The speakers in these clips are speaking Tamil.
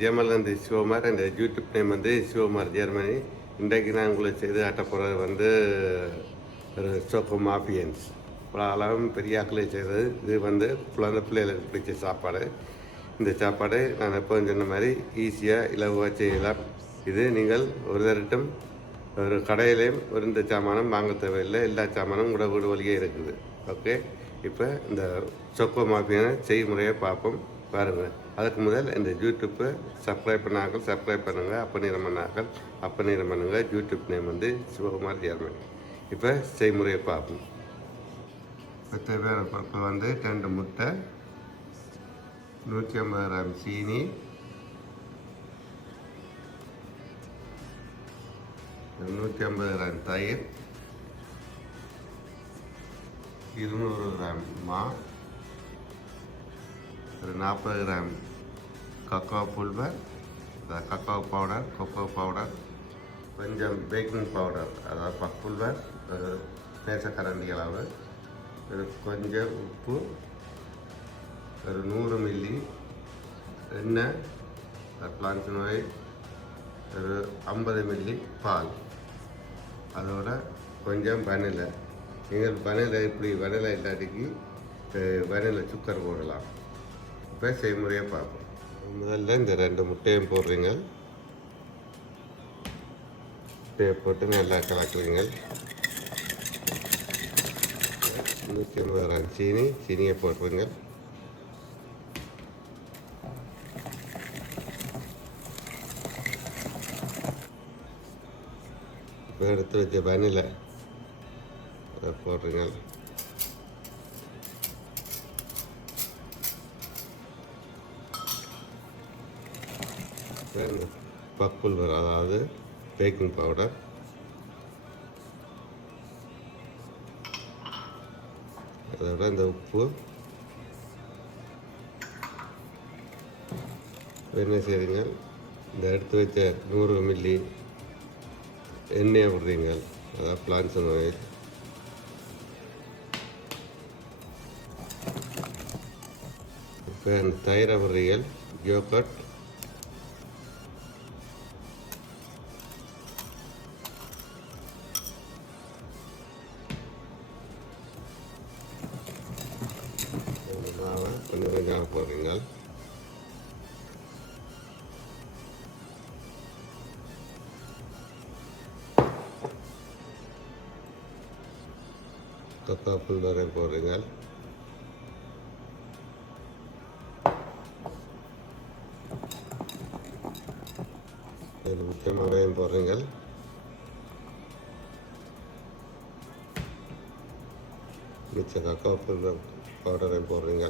ஜெர்மன்லேருந்து சிவகுமார். இந்த யூடியூப் நேம் வந்து சிவகுமார் ஜெர்மனி. இன்றைக்கு நான் உங்களுக்கு செய்து காட்ட போகிறது வந்து ஒரு சோக்கோ மாஃபியன்ஸ். அளவும் பெரிய ஆக்களை செய்கிறது. இது வந்து குழந்தை பிள்ளைகளுக்கு பிடிச்ச சாப்பாடு. இந்த சாப்பாடு நான் எப்போதும் சொன்ன மாதிரி ஈஸியாக இலவாக செய்யலாம். இது நீங்கள் ஒரு தரட்டும் ஒரு கடையிலையும் ஒரு இந்த சாமானும் வாங்க தேவையில்லை. எல்லா சாமானும் கூட வீடு வழியே இருக்குது. ஓகே, இப்போ இந்த சொக்கோ மாஃபியான செய்முறையை பார்ப்போம் பாருங்கள். அதுக்கு முதல் இந்த யூடியூப்பை சப்ஸ்கிரைப் பண்ணார்கள் சப்ஸ்கிரைப் பண்ணுங்கள். அப்போ நேரம் பண்ணார்கள் அப்போ நேரம் பண்ணுங்கள். யூடியூப் நேம் வந்து சிவகுமார் ஜெர்மனி. இப்போ செய்முறையை பார்ப்போம். இப்போ தேவையான பொருட்கள் வந்து 2 முட்டை, 150 கிராம் சீனி, 150 கிராம் தயிர், 200 கிராம் மா, ஒரு 40 கிராம் கக்கோ புல்வர், கக்கோ பவுடர், கொக்கோ பவுடர், கொஞ்சம் பேக்கிங் பவுடர், அதாவது பப்புல்வர், ஒரு பேசக்கரண்டி அளவு, ஒரு கொஞ்சம் உப்பு, ஒரு 100 மில்லி எண்ணெய், பிளான்ட் ஆயில், ஒரு 50 மில்லி பால், அதோட கொஞ்சம் வனிலை. நீங்கள் வனிலை இப்படி வனிலை இல்லாட்டிக்கு வனிலை சுக்கர் போடலாம். இப்போ செய்முறையை பார்ப்போம். முதல்ல இந்த 2 முட்டையும் போடுறீங்க. முட்டையை போட்டு நல்லா கலக்குறீங்க. 150 கிராம் சீனியை போட்டுருங்க. இப்போ எடுத்து வச்ச வனிலை அதை போடுறீங்க. பப்புல்வர், அதாவது பேக்கிங் பவுடர், அதோட இந்த உப்பு, என்ன செய்றீங்க, இந்த எடுத்து வச்ச 100 மில்லி எண்ணெயை விடுறீங்க, அதாவது பிளான்ட் ஆயில். இப்போ தயிரை விடுறீங்க, யோகர்ட், கொஞ்சம் கொஞ்சம் போடுறீங்க. கொக்கோ புல்வரை போடுறீங்க. இதில் முக்கியமாகவும் போடுறீங்க. மிச்ச கொக்கோ புல்வர் பவுடரை போடுறீங்க.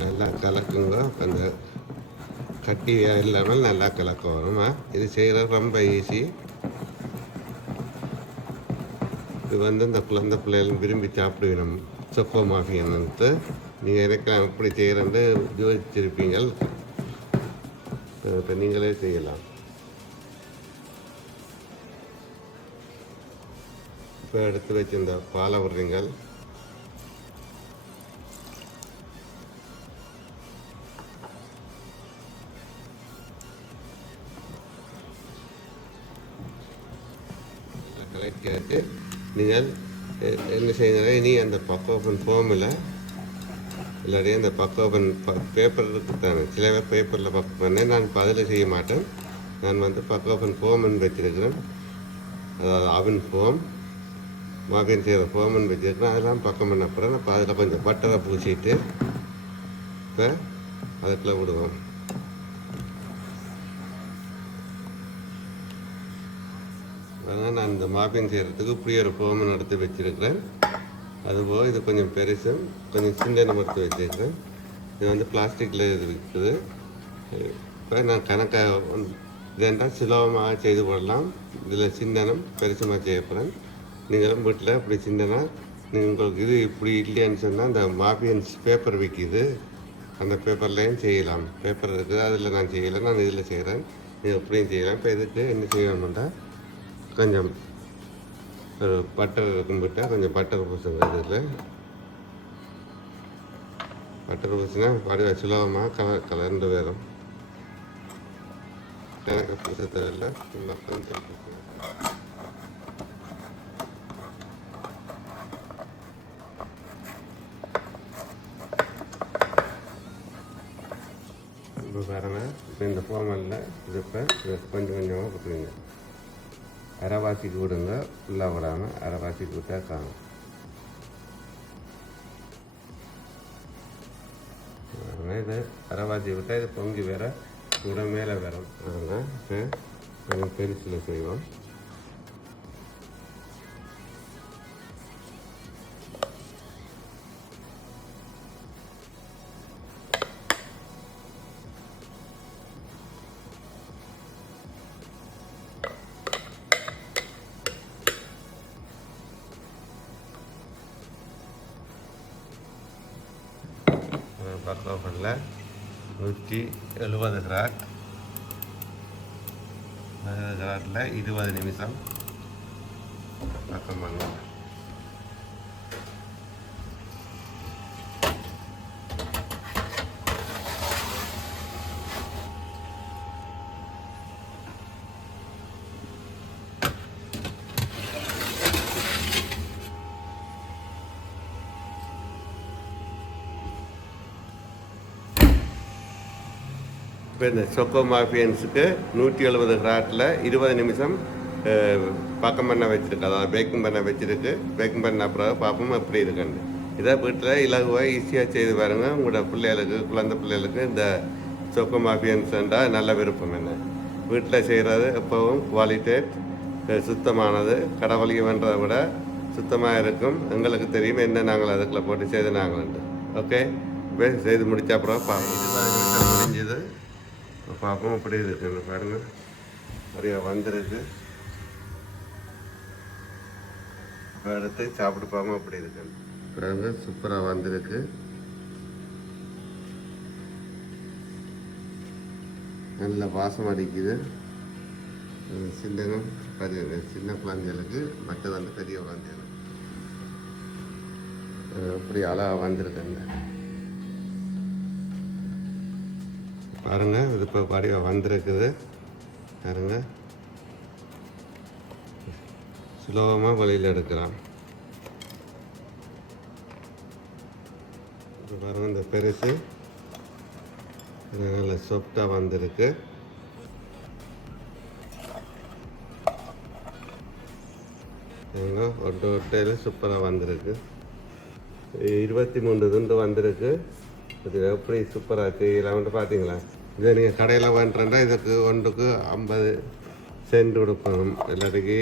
நல்லா கலக்குங்க. அந்த கட்டியாக இல்லாமல் நல்லா கலக்க வருமா. இது செய்கிறது ரொம்ப ஈஸி. இது வந்து இந்த குழந்தை பிள்ளைகளும் விரும்பி சாப்பிடுவோம். சொக்கோ மாஃபியன்ட்டு நீங்கள் எனக்கு எப்படி செய்கிறேன்னு யோசிச்சிருப்பீங்க. இப்போ நீங்களே செய்யலாம். இப்போ எடுத்து வச்சு இந்த பாலை விடுறீங்க. கலக்கியாச்சு. நீங்கள் என்ன செய்யுங்க, இனி அந்த பக்கோபன் ஃபோமில் இல்லாட்டி அந்த பக்கோபன் பேப்பர் இருக்குத்தானே, சில பேர் பேப்பரில் பக்கம் பண்ணேன். நான் இப்போ அதில் செய்ய மாட்டேன். நான் வந்து பக்கோபன் ஃபோம்னு வச்சுருக்கிறேன். அதாவது அவன் ஃபோம், மாஃபியன் செய்கிற ஃபோம்னு வச்சுருக்கிறேன். அதெல்லாம் பக்கம் பண்ண அப்புறம் இப்போ அதில் கொஞ்சம் பட்டரை பூசிட்டு இப்போ அதுக்குள்ளே விடுவோம். அதனால் நான் இந்த மாஃபியன் செய்கிறதுக்கு இப்படி ஒரு ஃபோமன் எடுத்து வச்சுருக்கிறேன். அதுபோக இது கொஞ்சம் பெருசும் கொஞ்சம் சின்னனும் எடுத்து வச்சுருக்கிறேன். இது வந்து பிளாஸ்டிக்கில் இது விற்குது. இப்போ நான் கணக்காக இதென்றால் சுலபமாக செய்து போடலாம். இதில் சின்னனும் பெருசுமாக செய்யப்படுறேன். நீங்களும் வீட்டில் இப்படி சின்னனா நீங்கள் உங்களுக்கு இது இப்படி இல்லையான்னு சொன்னால் அந்த மாஃபியன்ஸ் பேப்பர் விற்கிது. அந்த பேப்பர்லேயும் செய்யலாம். பேப்பர் இருக்குது, அதில் நான் செய்யலை. நான் இதில் செய்கிறேன். இது எப்படியும் செய்யலாம். இப்போ இதுக்கு என்ன செய்யணும்னா கொஞ்சம் ஒரு பட்டர் கும்பிட்டா கொஞ்சம் பட்டர் பூசுங்க. இதில் பட்டர் பூசினா வடிவ சுலபமாக கலந்து வரும். எனக்கு பூச தேவையில்லை, கொஞ்சம் இப்போ பாருங்கள். இப்போ இந்த ஃபார்மலில் இது இப்போ கொஞ்சம் கொஞ்சமாக கொடுத்துருங்க. அரைவாசிக்கு விடுங்க, ஃபுல்லாக விடாமல் அரைவாசிக்கு விட்டா காணும். இது அரைவாசி விட்டால் இது பொங்கி வேற கூட மேலே வரும். அதனால் இப்போ நம்ம பெருசில் செய்வோம். பக்கம் பண்ணல 170 கிராட் 60 கிராட்டில் 20 நிமிஷம் பக்கம் பண்ணலாம். இப்போ இந்த சொக்கோ மாஃபியன்ஸுக்கு 170 கிராட்டில் 20 நிமிஷம் பக்கம் பண்ண வச்சுருக்கு, அதாவது பேக்கிங் பண்ண வச்சுருக்கு. பேக்கிங் பண்ண அப்புறம் பார்ப்போம் எப்படி இருக்குன்னு. இதை வீட்டில் இலகுவாக ஈஸியாக செய்து பாருங்கள். உங்களோட பிள்ளைகளுக்கு, குழந்தை பிள்ளைகளுக்கு இந்த சொக்கோ மாஃபியன்ஸ்ன்றால் நல்ல விருப்பம். என்ன வீட்டில் செய்கிறது எப்போவும் குவாலிட்டேட், சுத்தமானது. கடவுளியை பண்ணுறதை விட சுத்தமாக இருக்கும். எங்களுக்கு தெரியும் என்ன நாங்கள் அதுக்குள்ளே போட்டு செய்து நாங்கள். ஓகே, இப்போ செய்து முடித்த அப்புறம் பார்ப்போம். முடிஞ்சது பார்ப்போம் அப்படி இருக்குன்னு பாருங்கள். நிறையா வந்துருக்கு. இப்போ எடுத்து சாப்பிட்டு பார்ப்போம் அப்படி இருக்குன்னு பாருங்க. சூப்பராக வந்திருக்கு. நல்ல வாசம் அடிக்குது. சின்ன குழந்தைகளுக்கு மற்றது வந்து பெரிய குழந்தைகளுக்கு அப்படி அழகாக வந்திருக்குங்க. பாருங்கள், இது இப்போ வடிவாக வந்திருக்குது பாருங்க. சுலபமாக வழியில் எடுக்கலாம். இப்போ பாருங்கள், இந்த பெருசு நல்ல சாஃப்டாக வந்திருக்கு. ஒட்டு ஒட்டையில் சூப்பராக வந்திருக்கு. 23 துண்டு வந்திருக்கு. இது எப்படி சூப்பராக செய்யலாம்னு பார்த்தீங்களா? இதை நீங்கள் கடையில் வாங்கிட்டா இதுக்கு ஒன்றுக்கு 50 சென்ட் கொடுக்கணும். எல்லாத்துக்கு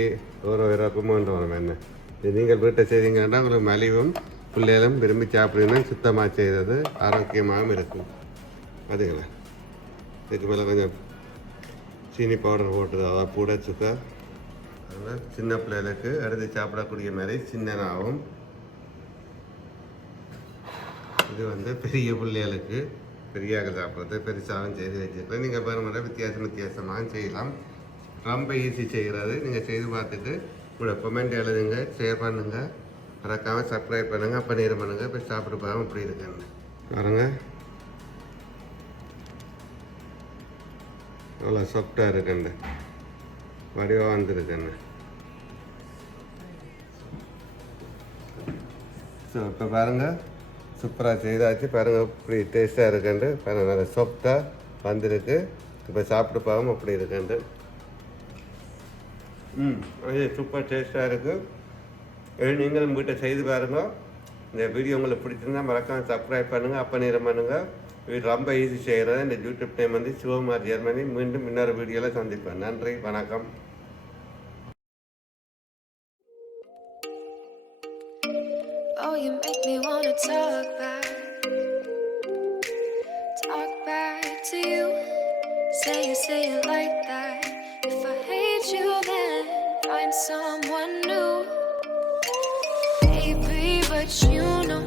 ஒரு ரூபாய்க்கு வரும். என்ன இது நீங்கள் வீட்டை செய்தீங்கன்னா உங்களுக்கு மலிவும் பிள்ளைகளும் விரும்பி சாப்பிடுங்கன்னா சுத்தமாக செய்தது ஆரோக்கியமாகவும் இருக்கும். பார்த்தீங்களா? இதுக்கு மேலே கொஞ்சம் சீனி பவுடர் போட்டுது, அதாவது பூட சுக்கர். அதனால் சின்ன பிள்ளைகளுக்கு எடுத்து சாப்பிடக்கூடிய மாதிரி சின்னனாகவும். இது வந்து பெரிய பிள்ளைகளுக்கு பெரியாக சாப்பிட்றது பெருசாகவும் செய்து வச்சுருக்கேன். நீங்கள் பாருங்கள், வித்தியாசமாக செய்யலாம். ரொம்ப ஈஸி செய்கிறது. நீங்கள் செய்து பார்த்துட்டு உங்களோட கமெண்ட் எழுதுங்க, ஷேர் பண்ணுங்கள், மறக்காமல் சப்ஸ்கிரைப் பண்ணுங்கள், பன்னீர் பண்ணுங்கள். இப்போ சாப்பிட்டு பாருங்கள் இப்படி இருக்குன்னு பாருங்கள். அவ்வளோ சாஃப்டாக இருக்குன்னு வடிவாக வந்துருக்குன்னு. ஸோ இப்போ பாருங்கள், சூப்பராக செய்தாச்சு. பாருங்கள் இப்படி டேஸ்ட்டாக இருக்குண்டு. பாருங்கள் நல்லா சாஃப்டாக வந்திருக்கு. இப்போ சாப்பிட்டு பாருங்கள் அப்படி இருக்குண்டு. சூப்பர் டேஸ்ட்டாக இருக்குது. நீங்களும் வீட்டை செய்து பாருங்கள். இந்த வீடியோ உங்களுக்கு பிடிச்சிருந்தா மறக்காம சப்ஸ்கிரைப் பண்ணுங்கள், அப்பநீரம் பண்ணுங்கள். இது ரொம்ப ஈஸி செய்கிறது. இந்த யூடியூப் நேம் வந்து சிவகுமார் ஜெர்மனி. மீண்டும் இன்னொரு வீடியோவில் சந்திப்பேன். நன்றி, வணக்கம். Oh, you make me wanna talk back to you. Say it like that. If I hate you, then find someone new, baby. But you know